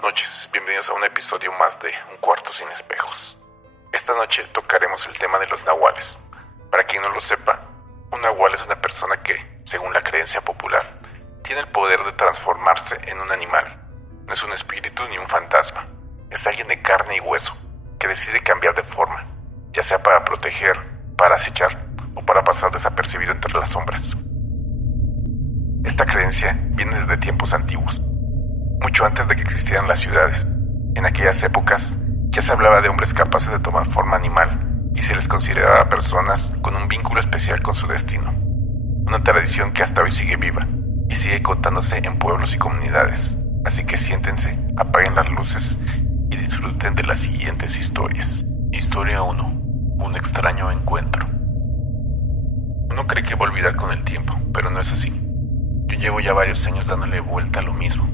buenas noches, bienvenidos a un episodio más de Un Cuarto Sin Espejos. Esta noche tocaremos el tema de los nahuales. Para quien no lo sepa, un nahual es una persona que, según la creencia popular, tiene el poder de transformarse en un animal. No es un espíritu ni un fantasma, es alguien de carne y hueso, que decide cambiar de forma, ya sea para proteger, para acechar o para pasar desapercibido entre las sombras. Esta creencia viene desde tiempos antiguos, mucho antes de que existieran las ciudades. En aquellas épocas ya se hablaba de hombres capaces de tomar forma animal y se les consideraba personas con un vínculo especial con su destino. Una tradición que hasta hoy sigue viva y sigue contándose en pueblos y comunidades. Así que siéntense, apaguen las luces y disfruten de las siguientes historias. Historia 1. Un extraño encuentro. Uno cree que va a olvidar con el tiempo, pero no es así. Yo llevo ya varios años dándole vuelta a lo mismo.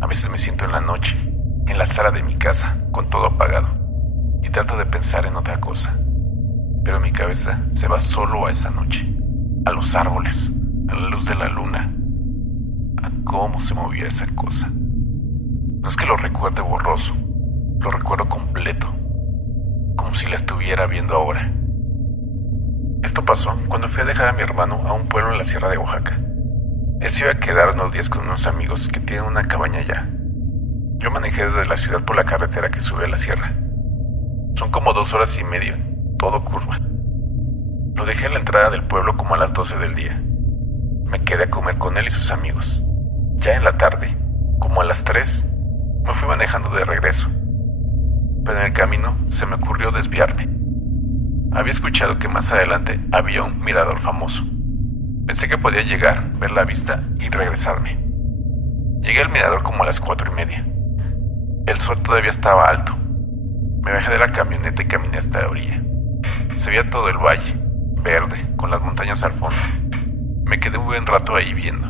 A veces me siento en la noche, en la sala de mi casa, con todo apagado, y trato de pensar en otra cosa. Pero mi cabeza se va solo a esa noche, a los árboles, a la luz de la luna, a cómo se movía esa cosa. No es que lo recuerde borroso, lo recuerdo completo, como si la estuviera viendo ahora. Esto pasó cuando fui a dejar a mi hermano a un pueblo en la sierra de Oaxaca. Él se iba a quedar unos días con unos amigos que tienen una cabaña allá. Yo manejé desde la ciudad por la carretera que sube a la sierra. Son como 2 horas y media, todo curva. Lo dejé en la entrada del pueblo como a las 12 del día. Me quedé a comer con él y sus amigos. Ya en la tarde, como a las 3, me fui manejando de regreso. Pero en el camino se me ocurrió desviarme. Había escuchado que más adelante había un mirador famoso. Pensé que podía llegar, ver la vista y regresarme. Llegué al mirador como a las 4:30. El sol todavía estaba alto. Me bajé de la camioneta y caminé hasta la orilla. Se veía todo el valle, verde, con las montañas al fondo. Me quedé un buen rato ahí viendo.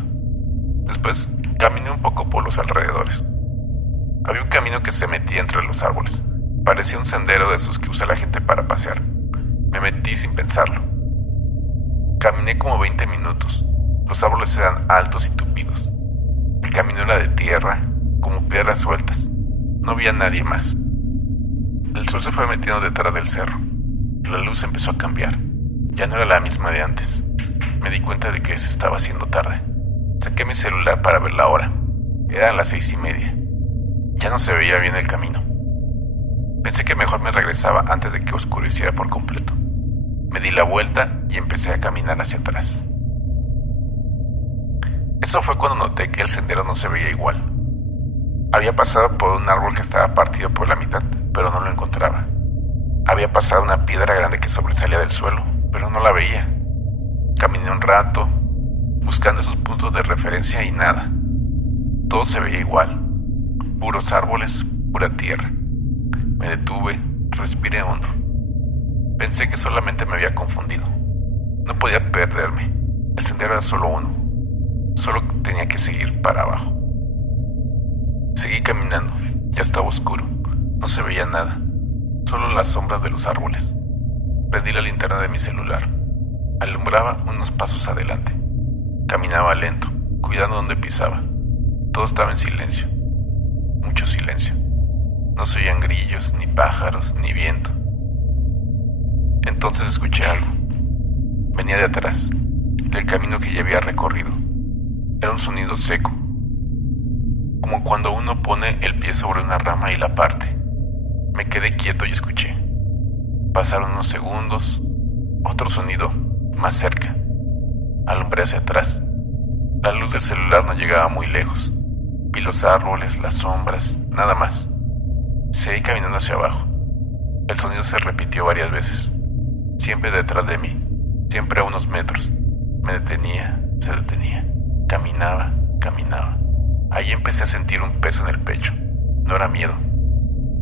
Después caminé un poco por los alrededores. Había un camino que se metía entre los árboles. Parecía un sendero de esos que usa la gente para pasear. Me metí sin pensarlo. Caminé como 20 minutos. Los árboles eran altos y tupidos. El camino era de tierra, como piedras sueltas. No había nadie más. El sol se fue metiendo detrás del cerro. La luz empezó a cambiar. Ya no era la misma de antes. Me di cuenta de que se estaba haciendo tarde. Saqué mi celular para ver la hora. Eran las 6:30. Ya no se veía bien el camino. Pensé que mejor me regresaba antes de que oscureciera por completo. Me di la vuelta y empecé a caminar hacia atrás. Eso fue cuando noté que el sendero no se veía igual. Había pasado por un árbol que estaba partido por la mitad, pero no lo encontraba. Había pasado una piedra grande que sobresalía del suelo, pero no la veía. Caminé un rato, buscando esos puntos de referencia y nada. Todo se veía igual. Puros árboles, pura tierra. Me detuve, respiré hondo. Pensé que solamente me había confundido. No podía perderme. El sendero era solo uno. Solo tenía que seguir para abajo. Seguí caminando. Ya estaba oscuro. No se veía nada. Solo las sombras de los árboles. Prendí la linterna de mi celular. Alumbraba unos pasos adelante. Caminaba lento, cuidando donde pisaba. Todo estaba en silencio. Mucho silencio. No se oían grillos, ni pájaros, ni viento. Entonces escuché algo. Venía de atrás, del camino que ya había recorrido. Era un sonido seco, como cuando uno pone el pie sobre una rama y la parte. Me quedé quieto y escuché. Pasaron unos segundos, otro sonido, más cerca. Alumbré hacia atrás. La luz del celular no llegaba muy lejos. Vi los árboles, las sombras, nada más. Seguí caminando hacia abajo. El sonido se repitió varias veces. Siempre detrás de mí, siempre a unos metros. Me detenía, se detenía. Caminaba, caminaba. Ahí empecé a sentir un peso en el pecho. No era miedo.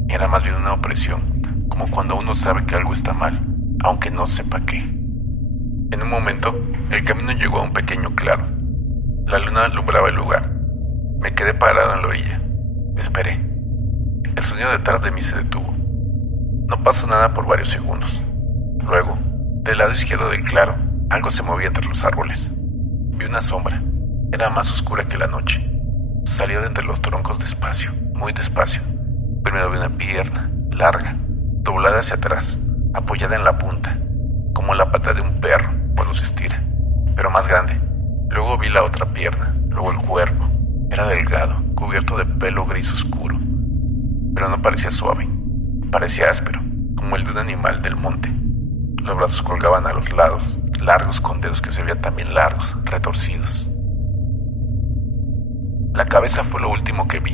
Era más bien una opresión, como cuando uno sabe que algo está mal, aunque no sepa qué. En un momento, el camino llegó a un pequeño claro. La luna alumbraba el lugar. Me quedé parado en la orilla. Esperé. El sonido detrás de mí se detuvo. No pasó nada por varios segundos. Luego, del lado izquierdo del claro, algo se movía entre los árboles. Vi una sombra. Era más oscura que la noche. Salió de entre los troncos despacio, muy despacio. Primero vi una pierna, larga, doblada hacia atrás, apoyada en la punta, como la pata de un perro cuando se estira, pero más grande. Luego vi la otra pierna, luego el cuerpo. Era delgado, cubierto de pelo gris oscuro, pero no parecía suave, parecía áspero, como el de un animal del monte. Los brazos colgaban a los lados, largos con dedos que se veían también largos, retorcidos. La cabeza fue lo último que vi.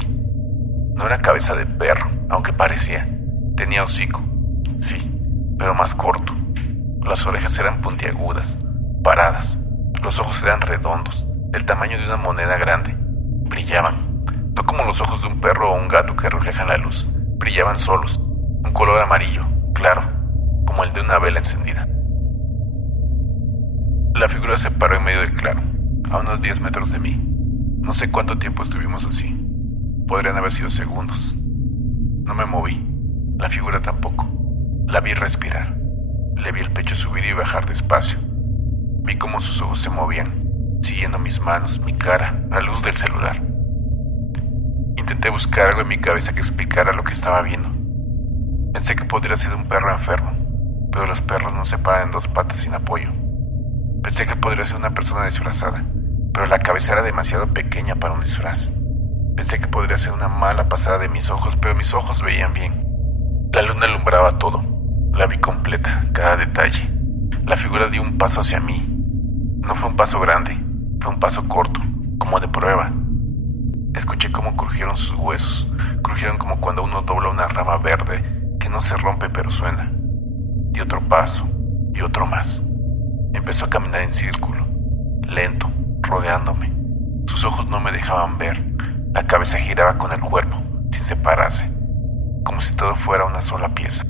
No era cabeza de perro, aunque parecía. Tenía hocico, sí, pero más corto. Las orejas eran puntiagudas, paradas. Los ojos eran redondos, del tamaño de una moneda grande. Brillaban, no como los ojos de un perro o un gato que reflejan la luz. Brillaban solos, un color amarillo, claro, como el de una vela encendida. La figura se paró en medio del claro, a unos 10 metros de mí. No sé cuánto tiempo estuvimos así. Podrían haber sido segundos. No me moví, la figura tampoco. La vi respirar. Le vi el pecho subir y bajar despacio. Vi cómo sus ojos se movían, siguiendo mis manos, mi cara, la luz del celular. Intenté buscar algo en mi cabeza que explicara lo que estaba viendo. Pensé que podría ser un perro enfermo, pero los perros no se paran en dos patas sin apoyo. Pensé que podría ser una persona disfrazada, pero la cabeza era demasiado pequeña para un disfraz. Pensé que podría ser una mala pasada de mis ojos, pero mis ojos veían bien. La luna alumbraba todo. La vi completa, cada detalle. La figura dio un paso hacia mí. No fue un paso grande, fue un paso corto, como de prueba. Escuché cómo crujieron sus huesos. Crujieron como cuando uno dobla una rama verde que no se rompe pero suena. Di otro paso y otro más. Empezó a caminar en círculo, lento, rodeándome. Sus ojos no me dejaban ver. La cabeza giraba con el cuerpo, sin separarse, como si todo fuera una sola pieza.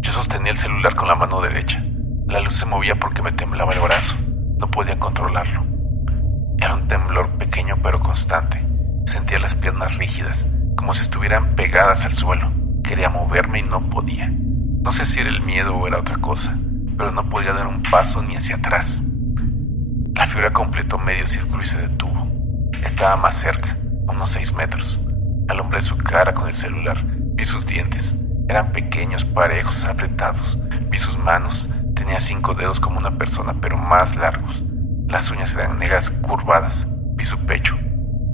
Yo sostenía el celular con la mano derecha. La luz se movía porque me temblaba el brazo. No podía controlarlo. Era un temblor pequeño pero constante. Sentía las piernas rígidas, como si estuvieran pegadas al suelo. Quería moverme y no podía. No sé si era el miedo o era otra cosa, pero no podía dar un paso ni hacia atrás. La figura completó medio círculo y se detuvo. Estaba más cerca, a unos 6 metros. Alumbré su cara con el celular. Vi sus dientes. Eran pequeños, parejos, apretados. Vi sus manos. Tenía 5 dedos como una persona, pero más largos. Las uñas eran negras curvadas. Vi su pecho.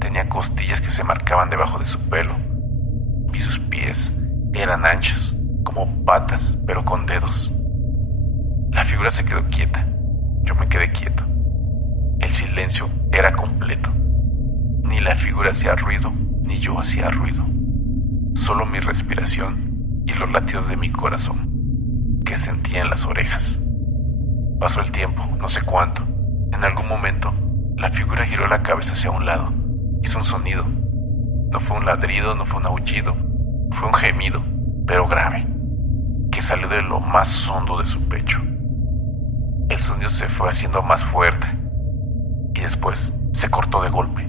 Tenía costillas que se marcaban debajo de su pelo. Vi sus pies. Eran anchos, como patas, pero con dedos. La figura se quedó quieta. Yo me quedé quieto. El silencio era completo. Ni la figura hacía ruido, ni yo hacía ruido. Solo mi respiración y los latidos de mi corazón, que sentía en las orejas. Pasó el tiempo, no sé cuánto. En algún momento, la figura giró la cabeza hacia un lado. Hizo un sonido. No fue un ladrido, no fue un aullido. Fue un gemido, pero grave, que salió de lo más hondo de su pecho. El sonido se fue haciendo más fuerte y después se cortó de golpe.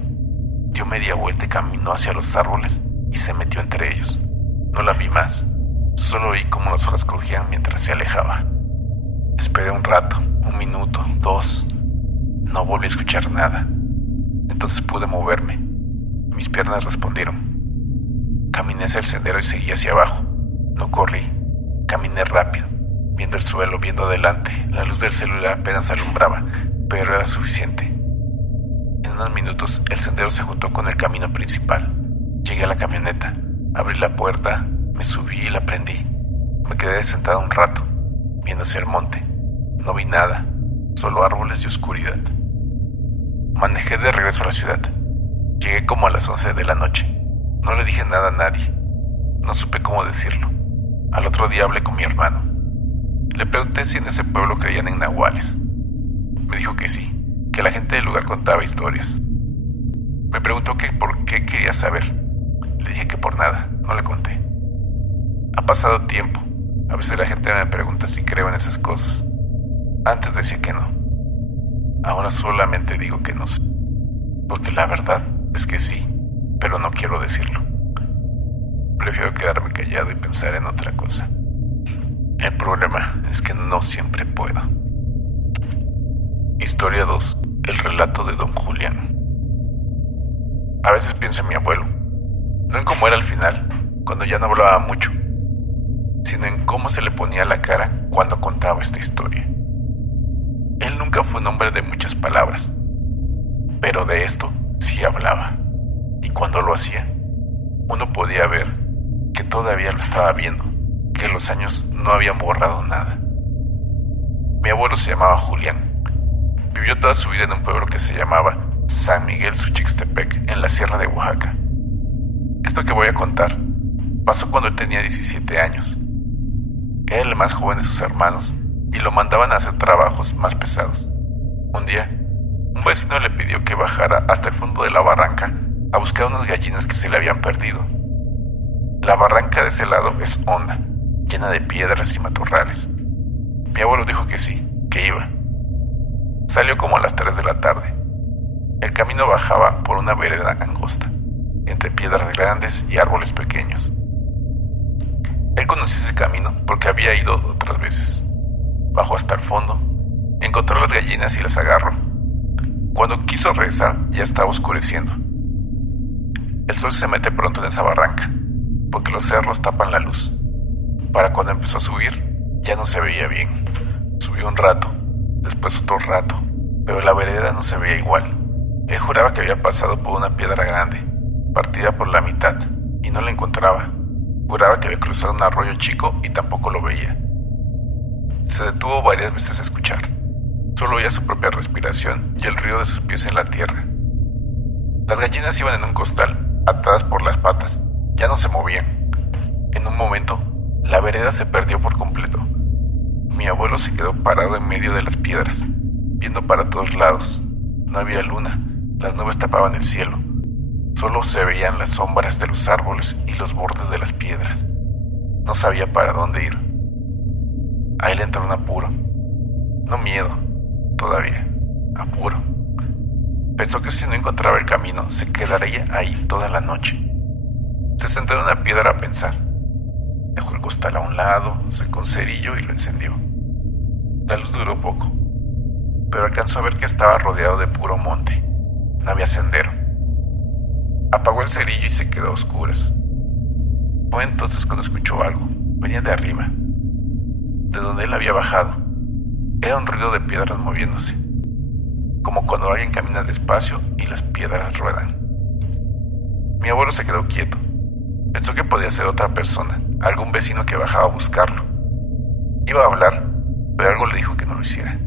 Dio media vuelta y caminó hacia los árboles y se metió entre ellos. No la vi más. Solo oí cómo las hojas crujían mientras se alejaba. Esperé un rato, 1 minuto, 2. No volví a escuchar nada. Entonces pude moverme. Mis piernas respondieron. Caminé hacia el sendero y seguí hacia abajo. No corrí. Caminé rápido, viendo el suelo, viendo adelante. La luz del celular apenas alumbraba, pero era suficiente. En unos minutos el sendero se juntó con el camino principal. Llegué a la camioneta, abrí la puerta, me subí y la prendí. Me quedé sentado un rato, viendo hacia el monte. No vi nada, solo árboles y oscuridad. Manejé de regreso a la ciudad. Llegué como a las 11 de la noche. No le dije nada a nadie. No supe cómo decirlo. Al otro día hablé con mi hermano. Le pregunté si en ese pueblo creían en nahuales. Me dijo que sí, que la gente del lugar contaba historias. Me preguntó que por qué quería saber. Le dije que por nada, no le conté. Ha pasado tiempo. A veces la gente me pregunta si creo en esas cosas. Antes decía que no. Ahora solamente digo que no sé. Porque la verdad es que sí, pero no quiero decirlo. Prefiero quedarme callado y pensar en otra cosa. El problema es que no siempre puedo. Historia 2. El relato de Don Julián. A veces pienso en mi abuelo. No en cómo era al final, cuando ya no hablaba mucho, sino en cómo se le ponía la cara cuando contaba esta historia. Él nunca fue un hombre de muchas palabras, pero de esto sí hablaba, y cuando lo hacía, uno podía ver que todavía lo estaba viendo, que los años no habían borrado nada. Mi abuelo se llamaba Julián. Vivió toda su vida en un pueblo que se llamaba San Miguel Suchixtepec, en la sierra de Oaxaca. Esto que voy a contar pasó cuando él tenía 17 años. Era el más joven de sus hermanos y lo mandaban a hacer trabajos más pesados. Un día, un vecino le pidió que bajara hasta el fondo de la barranca a buscar unas gallinas que se le habían perdido. La barranca de ese lado es honda, llena de piedras y matorrales. Mi abuelo dijo que sí, que iba. Salió como a las 3 de la tarde. El camino bajaba por una vereda angosta, entre piedras grandes y árboles pequeños. Él conocía ese camino porque había ido otras veces. Bajó hasta el fondo, encontró las gallinas y las agarró. Cuando quiso regresar, ya estaba oscureciendo. El sol se mete pronto en esa barranca, porque los cerros tapan la luz. Para cuando empezó a subir, ya no se veía bien. Subió un rato, después otro rato, pero la vereda no se veía igual. Él juraba que había pasado por una piedra grande, partida por la mitad, y no la encontraba. Juraba que había cruzado un arroyo chico y tampoco lo veía. Se detuvo varias veces a escuchar. Solo oía su propia respiración y el ruido de sus pies en la tierra. Las gallinas iban en un costal, atadas por las patas. Ya no se movían. En un momento, la vereda se perdió por completo. Mi abuelo se quedó parado en medio de las piedras, viendo para todos lados. No había luna, las nubes tapaban el cielo. Solo se veían las sombras de los árboles y los bordes de las piedras. No sabía para dónde ir. A él entró un apuro. No miedo, todavía. Apuro. Pensó que si no encontraba el camino, se quedaría ahí toda la noche. Se sentó en una piedra a pensar. Dejó el costal a un lado, sacó un cerillo y lo encendió. La luz duró poco, pero alcanzó a ver que estaba rodeado de puro monte. No había sendero. Apagó el cerillo y se quedó a oscuras. Fue entonces cuando escuchó algo. Venía de arriba, de donde él había bajado. Era un ruido de piedras moviéndose, como cuando alguien camina despacio y las piedras ruedan. Mi abuelo se quedó quieto. Pensó que podía ser otra persona, algún vecino que bajaba a buscarlo. Iba a hablar, pero algo le dijo que no lo hiciera.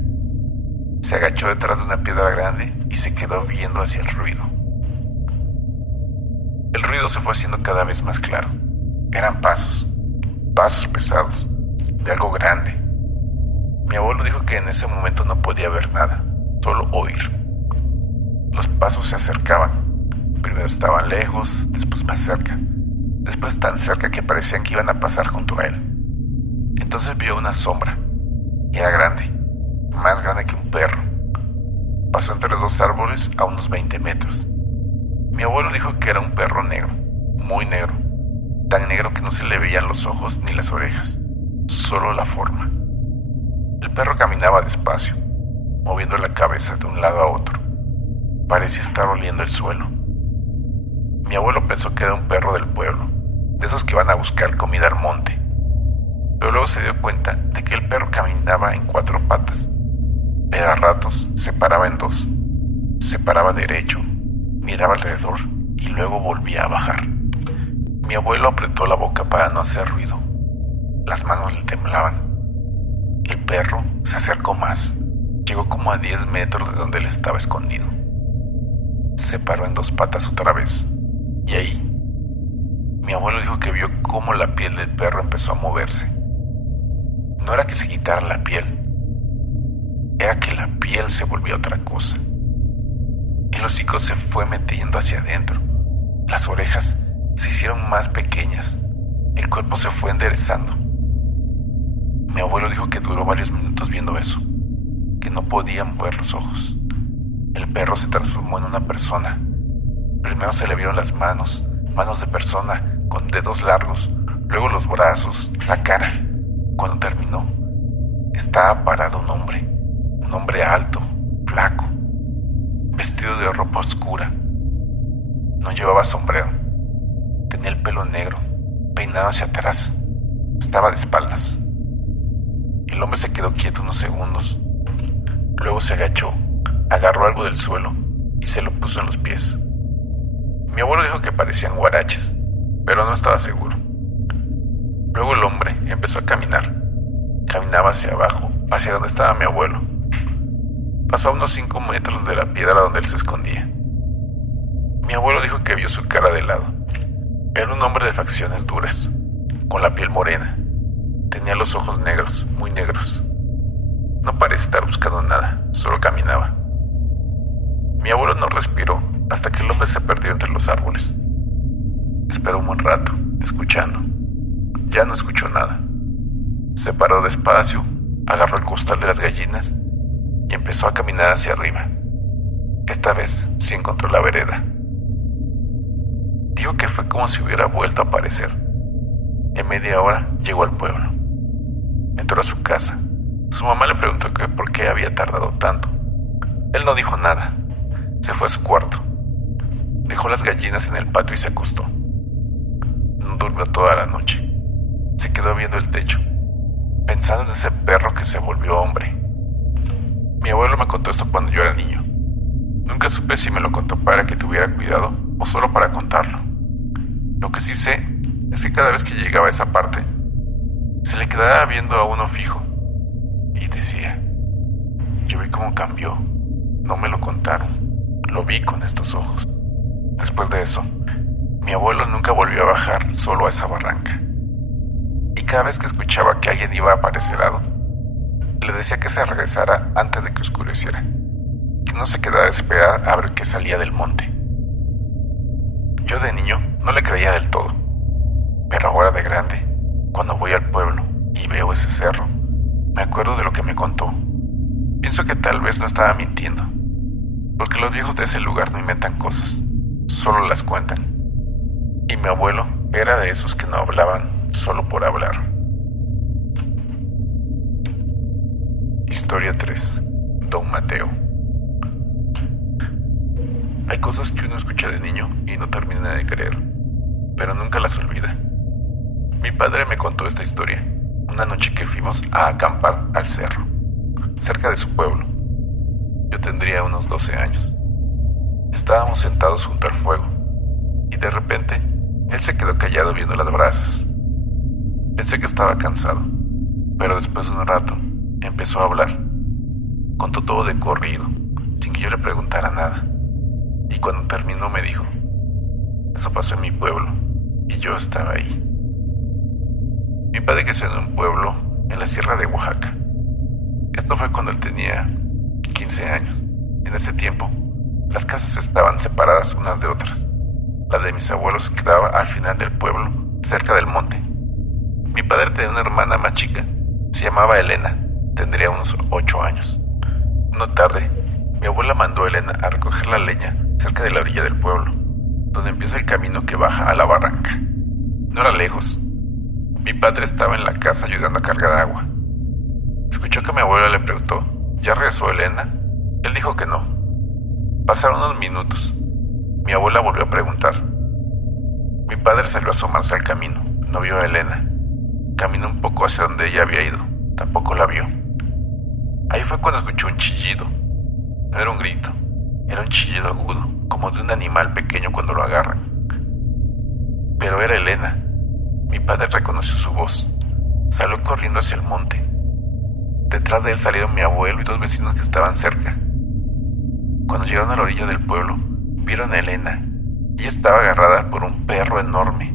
Se agachó detrás de una piedra grande y se quedó viendo hacia el ruido. El ruido se fue haciendo cada vez más claro. Eran pasos pesados, de algo grande. Mi abuelo dijo que en ese momento no podía ver nada, solo oír. Los pasos se acercaban. Primero estaban lejos, después más cerca, después tan cerca que parecían que iban a pasar junto a él. Entonces vio una sombra. Era grande, más grande que un perro. Pasó entre dos árboles a unos 20 metros. Mi abuelo dijo que era un perro negro, muy negro, tan negro que no se le veían los ojos ni las orejas, solo la forma. El perro caminaba despacio, moviendo la cabeza de un lado a otro. Parecía estar oliendo el suelo. Mi abuelo pensó que era un perro del pueblo, de esos que van a buscar comida al monte. Pero luego se dio cuenta de que el perro caminaba en 4 patas. A ratos se paraba en 2, se paraba derecho, miraba alrededor y luego volvía a bajar. Mi abuelo apretó la boca para no hacer ruido. Las manos le temblaban. El perro se acercó más. Llegó como a 10 metros de donde él estaba escondido. Se paró en 2 patas otra vez. Y ahí, mi abuelo dijo que vio cómo la piel del perro empezó a moverse. No era que se quitara la piel, era que la piel se volvía otra cosa. El hocico se fue metiendo hacia adentro. Las orejas se hicieron más pequeñas. El cuerpo se fue enderezando. Mi abuelo dijo que duró varios minutos viendo eso, que no podía mover los ojos. El perro se transformó en una persona. Primero se le vieron las manos de persona, con dedos largos, luego los brazos, la cara. Cuando terminó, estaba parado un hombre alto, flaco, vestido de ropa oscura. No llevaba sombrero. Tenía el pelo negro, peinado hacia atrás. Estaba de espaldas. El hombre se quedó quieto unos segundos. Luego se agachó, agarró algo del suelo y se lo puso en los pies. Mi abuelo dijo que parecían guaraches, pero no estaba seguro. Luego el hombre empezó a caminar. Caminaba hacia abajo, hacia donde estaba mi abuelo. Pasó a unos 5 metros de la piedra donde él se escondía. Mi abuelo dijo que vio su cara de lado. Era un hombre de facciones duras, con la piel morena. Tenía los ojos negros, muy negros. No parecía estar buscando nada, solo caminaba. Mi abuelo no respiró hasta que el hombre se perdió entre los árboles. Esperó un buen rato, escuchando. Ya no escuchó nada. Se paró despacio, agarró el costal de las gallinas y empezó a caminar hacia arriba. Esta vez sí encontró la vereda. Dijo que fue como si hubiera vuelto a aparecer. En media hora llegó al pueblo. Entró a su casa. Su mamá le preguntó que por qué había tardado tanto. Él no dijo nada. Se fue a su cuarto. Dejó las gallinas en el patio y se acostó. No durmió toda la noche. Se quedó viendo el techo, pensando en ese perro que se volvió hombre. Mi abuelo me contó esto cuando yo era niño. Nunca supe si me lo contó para que tuviera cuidado o solo para contarlo. Lo que sí sé es que cada vez que llegaba a esa parte, se le quedaba viendo a uno fijo y decía: yo vi cómo cambió, no me lo contaron, lo vi con estos ojos. Después de eso, mi abuelo nunca volvió a bajar solo a esa barranca. Y cada vez que escuchaba que alguien iba para ese lado, le decía que se regresara antes de que oscureciera, que no se quedara a esperar a ver qué salía del monte. Yo de niño no le creía del todo, pero ahora de grande, cuando voy al pueblo y veo ese cerro, me acuerdo de lo que me contó. Pienso que tal vez no estaba mintiendo, porque los viejos de ese lugar no inventan cosas, solo las cuentan. Y mi abuelo era de esos que no hablaban solo por hablar. Historia 3. Don Mateo. Hay cosas que uno escucha de niño y no termina de creer, pero nunca las olvida. Mi padre me contó esta historia una noche que fuimos a acampar al cerro, cerca de su pueblo. Yo tendría unos 12 años. Estábamos sentados junto al fuego y de repente él se quedó callado viendo las brasas. Pensé que estaba cansado, pero después de un rato empezó a hablar. Contó todo de corrido, sin que yo le preguntara nada. Y cuando terminó me dijo: eso pasó en mi pueblo y yo estaba ahí. Mi padre creció en un pueblo en la sierra de Oaxaca. Esto fue cuando él tenía 15 años. En ese tiempo, las casas estaban separadas unas de otras. La de mis abuelos quedaba al final del pueblo, cerca del monte. Mi padre tenía una hermana más chica. Se llamaba Elena. Tendría unos 8 años. Una tarde, mi abuela mandó a Elena a recoger la leña cerca de la orilla del pueblo, donde empieza el camino que baja a la barranca. No era lejos. Mi padre estaba en la casa ayudando a cargar agua. Escuchó que mi abuela le preguntó: ¿ya regresó Elena? Él dijo que no. Pasaron unos minutos. Mi abuela volvió a preguntar. Mi padre salió a asomarse al camino. No vio a Elena. Caminó un poco hacia donde ella había ido. Tampoco la vio. Ahí fue cuando escuchó un chillido. No era un grito. Era un chillido agudo, como de un animal pequeño cuando lo agarran. Pero era Elena. Mi padre reconoció su voz. Salió corriendo hacia el monte. Detrás de él salieron mi abuelo y 2 vecinos que estaban cerca. Cuando llegaron a la orilla del pueblo, vieron a Elena. Ella estaba agarrada por un perro enorme.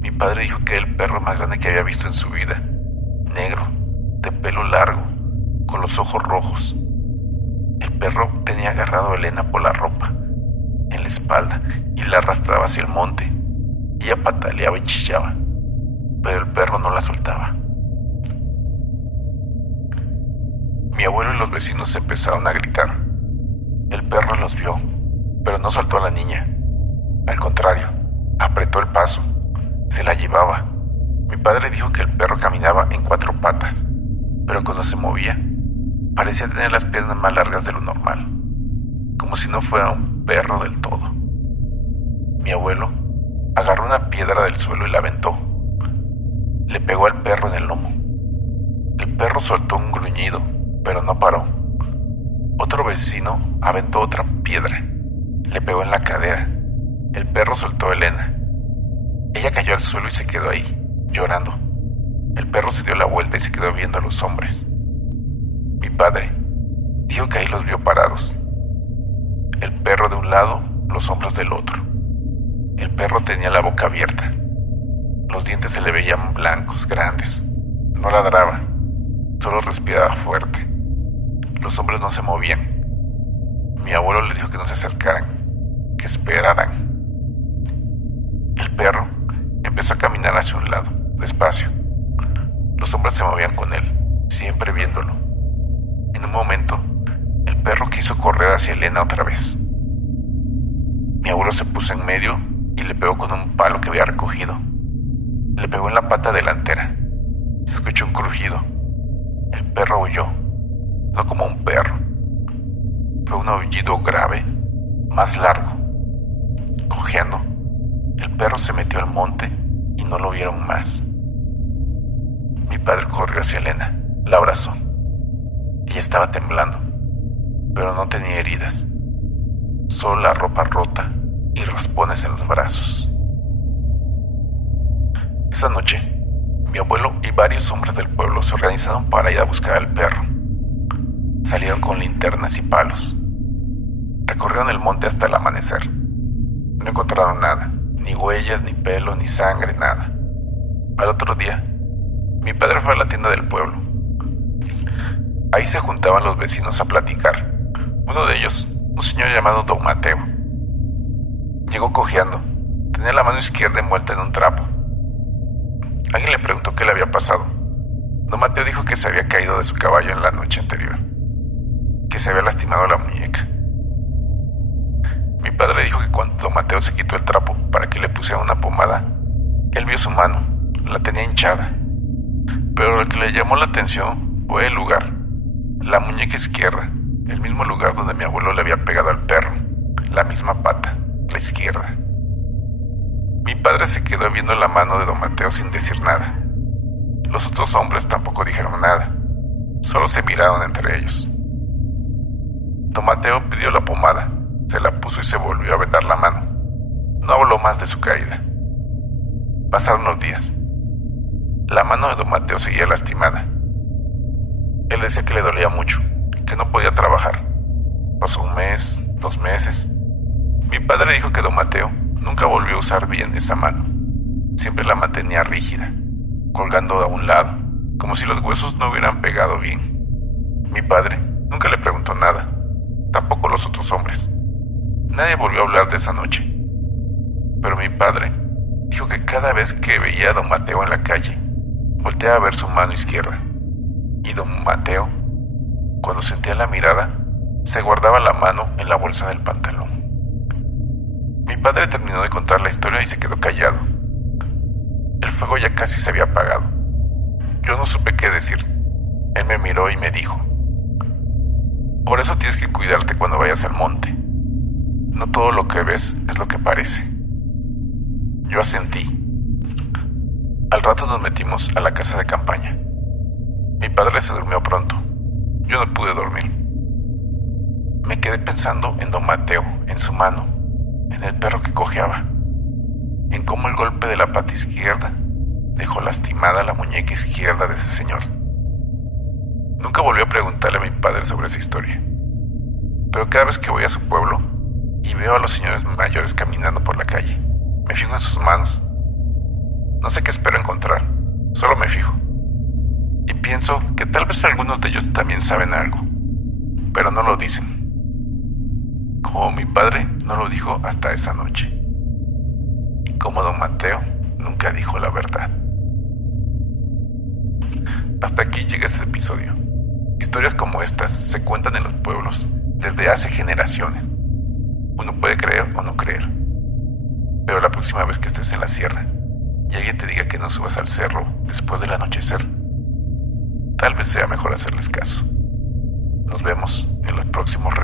Mi padre dijo que era el perro más grande que había visto en su vida. Negro, de pelo largo, con los ojos rojos. El perro tenía agarrado a Elena por la ropa, en la espalda, y la arrastraba hacia el monte. Ella pataleaba y chillaba, pero el perro no la soltaba. Mi abuelo y los vecinos empezaron a gritar. El perro los vio, pero no soltó a la niña. Al contrario, apretó el paso. Se la llevaba. Mi padre dijo que el perro caminaba en 4 patas, pero cuando se movía, parecía tener las piernas más largas de lo normal, como si no fuera un perro del todo. Mi abuelo Agarró una piedra del suelo y la aventó. Le pegó al perro en el lomo. El perro soltó un gruñido, pero no paró. Otro vecino aventó otra piedra. Le pegó en la cadera. El perro soltó a Elena. Ella cayó al suelo y se quedó ahí, llorando. El perro se dio la vuelta y se quedó viendo a los hombres. Mi padre dijo que ahí los vio parados. El perro de un lado, los hombres del otro. El perro tenía la boca abierta. Los dientes se le veían blancos, grandes. No ladraba, solo respiraba fuerte. Los hombres no se movían. Mi abuelo le dijo que no se acercaran, que esperaran. El perro empezó a caminar hacia un lado, despacio. Los hombres se movían con él, siempre viéndolo. En un momento, el perro quiso correr hacia Elena otra vez. Mi abuelo se puso en medio y le pegó con un palo que había recogido. Le pegó en la pata delantera. Se escuchó un crujido. El perro huyó, no como un perro. Fue un aullido grave, más largo. Cojeando, el perro se metió al monte y no lo vieron más. Mi padre corrió hacia Elena, la abrazó. Ella estaba temblando, pero no tenía heridas, solo la ropa rota y raspones en los brazos. Esa noche, mi abuelo y varios hombres del pueblo se organizaron para ir a buscar al perro. Salieron con linternas y palos. Recorrieron el monte hasta el amanecer. No encontraron nada, ni huellas, ni pelo, ni sangre, nada. Al otro día, mi padre fue a la tienda del pueblo. Ahí se juntaban los vecinos a platicar. Uno de ellos, un señor llamado Don Mateo, llegó cojeando. Tenía la mano izquierda envuelta en un trapo. Alguien le preguntó qué le había pasado. Don Mateo dijo que se había caído de su caballo en la noche anterior, que se había lastimado la muñeca. Mi padre dijo que cuando Don Mateo se quitó el trapo para que le pusiera una pomada, él vio su mano, la tenía hinchada. Pero lo que le llamó la atención fue el lugar, la muñeca izquierda, el mismo lugar donde mi abuelo le había pegado al perro, la misma pata, la izquierda. Mi padre se quedó viendo la mano de Don Mateo sin decir nada. Los otros hombres tampoco dijeron nada, solo se miraron entre ellos. Don Mateo pidió la pomada, se la puso y se volvió a vendar la mano. No habló más de su caída. Pasaron los días. La mano de Don Mateo seguía lastimada. Él decía que le dolía mucho, que no podía trabajar. Pasó un mes, 2 meses. Mi padre dijo que Don Mateo nunca volvió a usar bien esa mano. Siempre la mantenía rígida, colgando a un lado, como si los huesos no hubieran pegado bien. Mi padre nunca le preguntó nada, tampoco los otros hombres. Nadie volvió a hablar de esa noche. Pero mi padre dijo que cada vez que veía a Don Mateo en la calle, volteaba a ver su mano izquierda. Y Don Mateo, cuando sentía la mirada, se guardaba la mano en la bolsa del pantalón. Mi padre terminó de contar la historia y se quedó callado. El fuego ya casi se había apagado. Yo no supe qué decir. Él me miró y me dijo: por eso tienes que cuidarte cuando vayas al monte. No todo lo que ves es lo que parece. Yo asentí. Al rato nos metimos a la casa de campaña. Mi padre se durmió pronto. Yo no pude dormir. Me quedé pensando en Don Mateo, en su mano, en el perro que cojeaba, en cómo el golpe de la pata izquierda dejó lastimada la muñeca izquierda de ese señor. Nunca volví a preguntarle a mi padre sobre esa historia. Pero cada vez que voy a su pueblo y veo a los señores mayores caminando por la calle, me fijo en sus manos. No sé qué espero encontrar, solo me fijo. Y pienso que tal vez algunos de ellos también saben algo, pero no lo dicen. Como mi padre no lo dijo hasta esa noche. Y como Don Mateo nunca dijo la verdad. Hasta aquí llega este episodio. Historias como estas se cuentan en los pueblos desde hace generaciones. Uno puede creer o no creer. Pero la próxima vez que estés en la sierra y alguien te diga que no subas al cerro después del anochecer, tal vez sea mejor hacerles caso. Nos vemos en los próximos